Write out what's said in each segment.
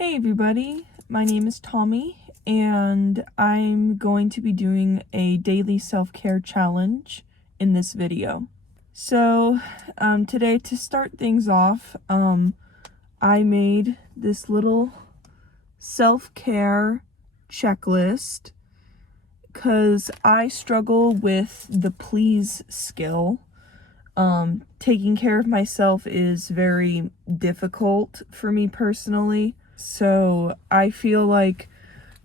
Hey everybody, my name is Tommy and I'm going to be doing a daily self-care challenge in this video. So today, to start things off, I made this little self-care checklist because I struggle with the please skill. Taking care of myself is very difficult for me personally. So I feel like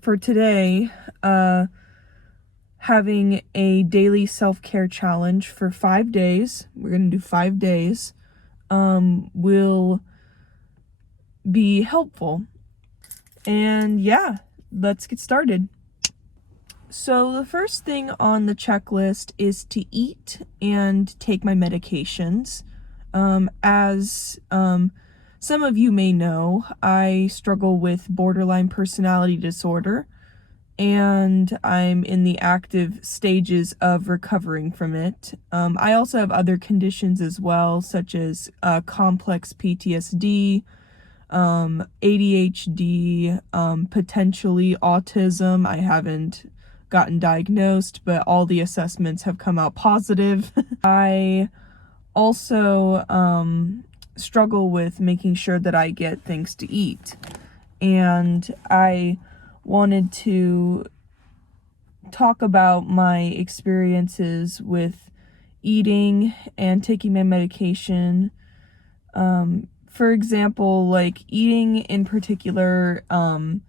for today, having a daily self-care challenge for 5 days, we're going to do 5 days, will be helpful. And yeah, let's get started. So the first thing on the checklist is to eat and take my medications. As some of you may know, I struggle with borderline personality disorder, and I'm in the active stages of recovering from it. I also have other conditions as well, such as complex PTSD, ADHD, potentially autism. I haven't gotten diagnosed, but all the assessments have come out positive. I also struggle with making sure that I get things to eat, and I wanted to talk about my experiences with eating and taking my medication. For example, like eating in particular, I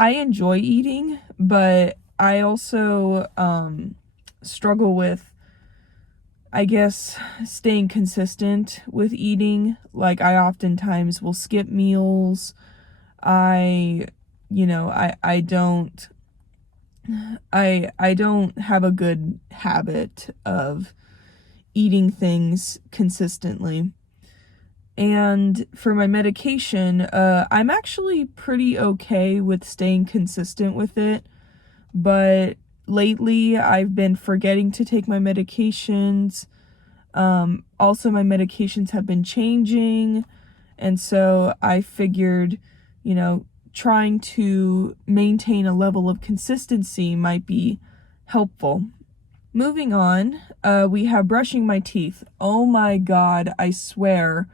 enjoy eating, but I also struggle with, I guess, staying consistent with eating. Like, I oftentimes will skip meals. I don't have a good habit of eating things consistently. And for my medication, I'm actually pretty okay with staying consistent with it, but lately I've been forgetting to take my medications. Also, my medications have been changing, and so I figured, trying to maintain a level of consistency might be helpful. Moving on, we have brushing my teeth. Oh my God, I swear,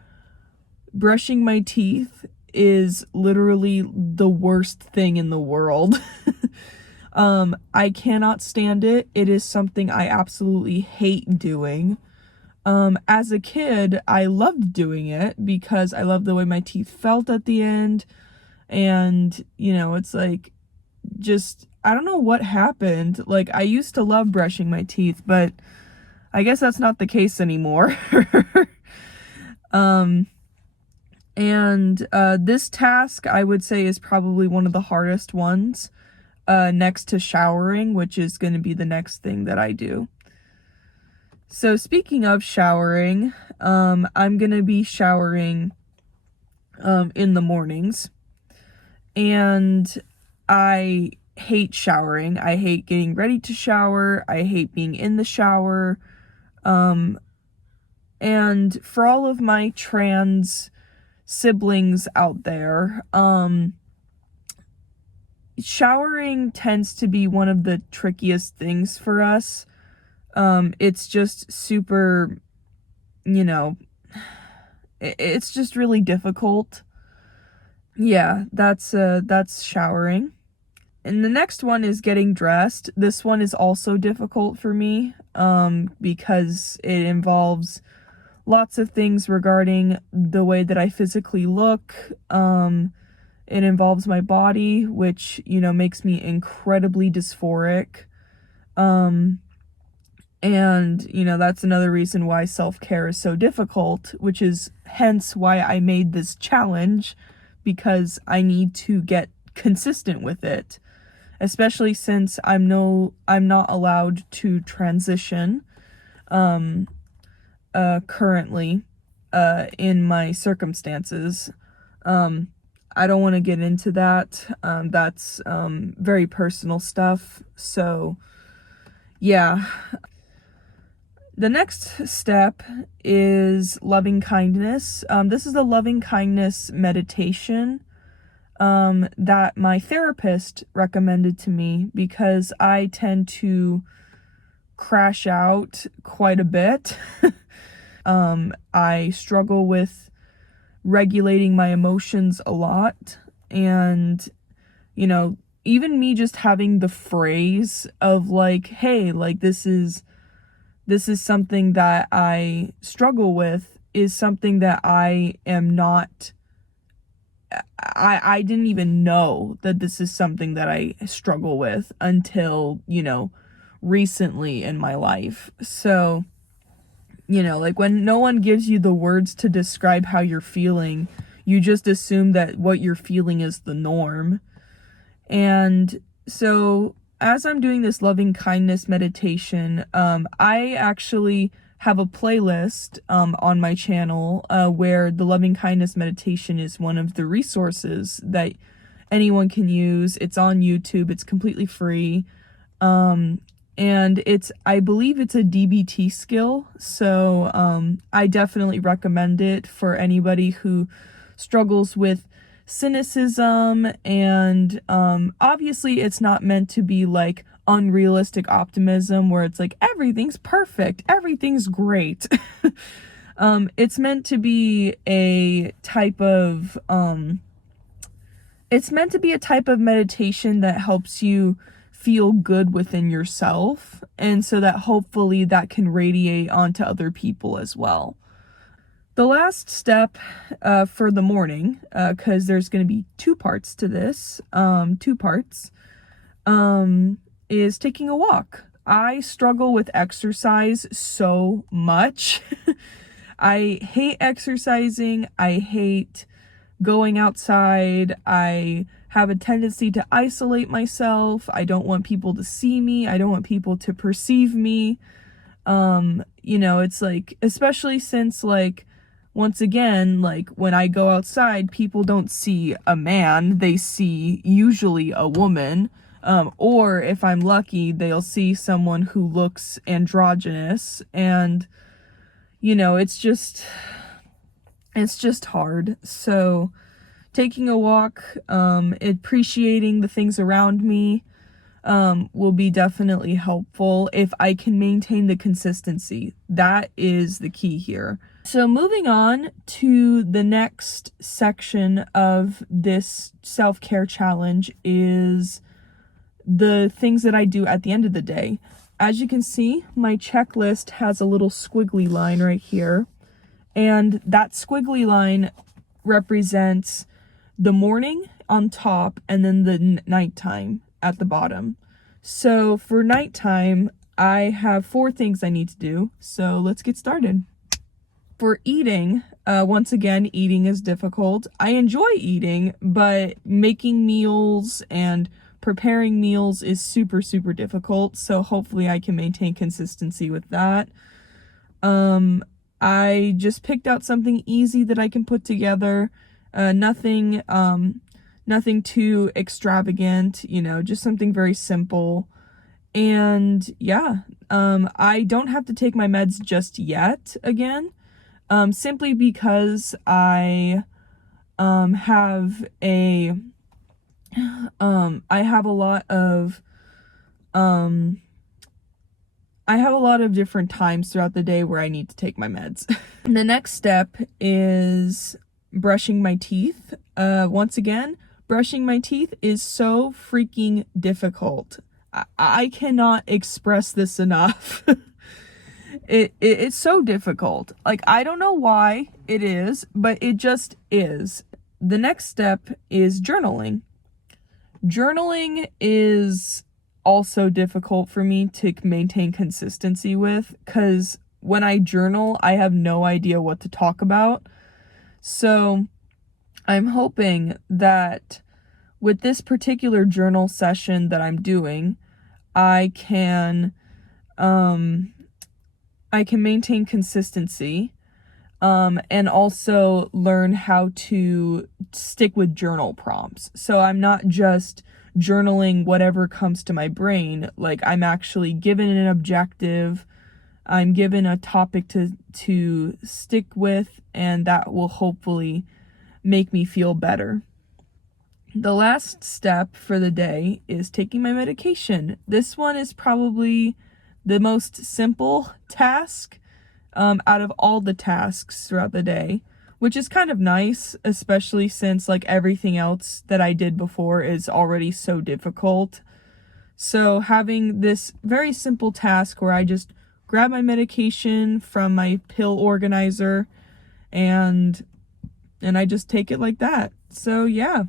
brushing my teeth is literally the worst thing in the world. I cannot stand it. It is something I absolutely hate doing. As a kid, I loved doing it because I loved the way my teeth felt at the end. And, it's like, just, I don't know what happened. Like, I used to love brushing my teeth, but I guess that's not the case anymore. This task, I would say, is probably one of the hardest ones, next to showering, which is going to be the next thing that I do. So speaking of showering, I'm going to be showering in the mornings. And I hate showering. I hate getting ready to shower. I hate being in the shower. And for all of my trans siblings out there, showering tends to be one of the trickiest things for us. It's just super, it's just really difficult. Yeah, that's showering. And the next one is getting dressed. This one is also difficult for me, because it involves lots of things regarding the way that I physically look. It involves my body, which, makes me incredibly dysphoric. And, that's another reason why self-care is so difficult, which is hence why I made this challenge, because I need to get consistent with it, especially since I'm not allowed to transition currently in my circumstances. I don't want to get into that. That's very personal stuff. So yeah. The next step is loving kindness. This is a loving kindness meditation. that my therapist recommended to me because I tend to crash out quite a bit. I struggle with regulating my emotions a lot, and even me just having the phrase of like, hey, like this is something that I struggle with is something that I didn't even know that this is something that I struggle with until, recently in my life. So, like when no one gives you the words to describe how you're feeling, you just assume that what you're feeling is the norm. And so as I'm doing this loving kindness meditation, I actually have a playlist on my channel where the loving kindness meditation is one of the resources that anyone can use. It's on YouTube. It's completely free. And I believe it's a DBT skill. So I definitely recommend it for anybody who struggles with cynicism, and obviously it's not meant to be like unrealistic optimism where it's like everything's perfect, everything's great. It's meant to be a type of meditation that helps you feel good within yourself, and so that hopefully that can radiate onto other people as well. The last step for the morning, because there's going to be two parts to this, is taking a walk. I struggle with exercise so much. I hate exercising. I hate going outside. I have a tendency to isolate myself. I don't want people to see me. I don't want people to perceive me. It's like, especially since like, once again, like when I go outside, people don't see a man, they see usually a woman, or if I'm lucky, they'll see someone who looks androgynous, and it's just hard. So taking a walk, appreciating the things around me, will be definitely helpful if I can maintain the consistency. That is the key here. So moving on to the next section of this self-care challenge is the things that I do at the end of the day. As you can see, my checklist has a little squiggly line right here, and that squiggly line represents the morning on top and then the nighttime at the bottom. So for nighttime, I have 4 things I need to do. So let's get started. For eating, once again, eating is difficult. I enjoy eating, but making meals and preparing meals is super, super difficult. So hopefully I can maintain consistency with that. I just picked out something easy that I can put together. Nothing too extravagant, just something very simple. And yeah, I don't have to take my meds just yet again. Simply because I have a lot of different times throughout the day where I need to take my meds. The next step is brushing my teeth. Once again, brushing my teeth is so freaking difficult. I cannot express this enough. It's so difficult. Like, I don't know why it is, but it just is. The next step is journaling. Journaling is also difficult for me to maintain consistency with, because when I journal, I have no idea what to talk about. So I'm hoping that with this particular journal session that I'm doing, I can maintain consistency, and also learn how to stick with journal prompts. So I'm not just journaling whatever comes to my brain. Like, I'm actually given an objective, I'm given a topic to stick with, and that will hopefully make me feel better. The last step for the day is taking my medication. This one is probably the most simple task out of all the tasks throughout the day, which is kind of nice, especially since like everything else that I did before is already so difficult. So having this very simple task where I just grab my medication from my pill organizer and I just take it like that. So yeah.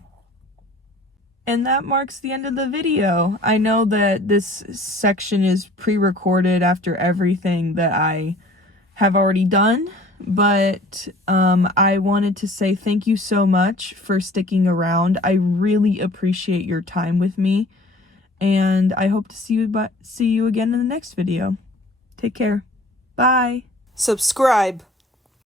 And that marks the end of the video. I know that this section is pre-recorded after everything that I have already done, but I wanted to say thank you so much for sticking around. I really appreciate your time with me, and I hope to see you again in the next video. Take care. Bye. Subscribe.